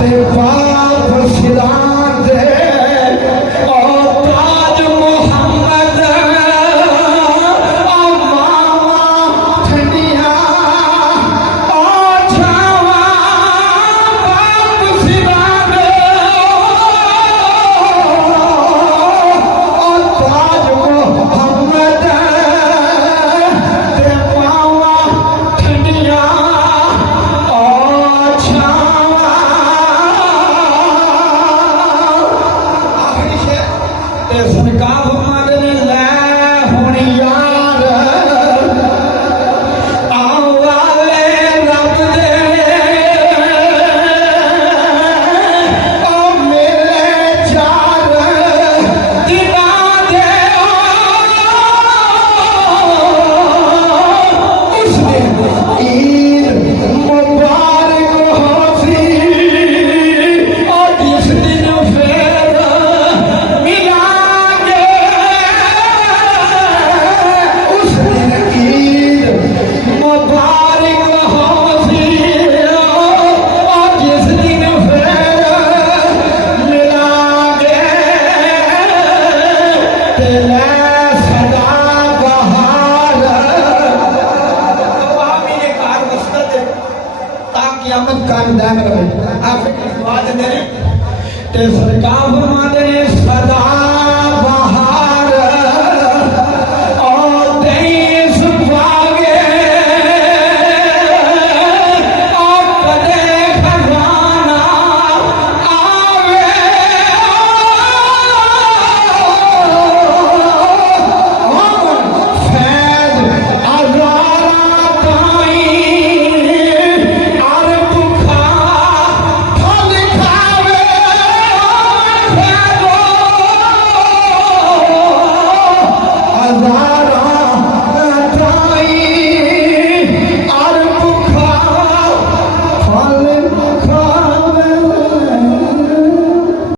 ते बाप सिराज और ताज मोहम्मद और मामा ठंडिया और छावा बाप सिराज और ताज मोहम्मद ते मामा ठंडिया और छावा आखिरी शेर ते सरकार फरमाते ने लै हुण यार आवाले रब दे ओ मेरे चार दिनां दे उस दिन ईद मुबारक होसी और जिस दिन फिर मिलांगे उस दिन ईद मुबारक होसी और जिस दिन फिर मिलांगे तेरे सदा बहार आमीन कार मस्जिद ताकि अमद कायम दायम रहे आखिर दुआ दे ते सरकार फरमाते ने सदा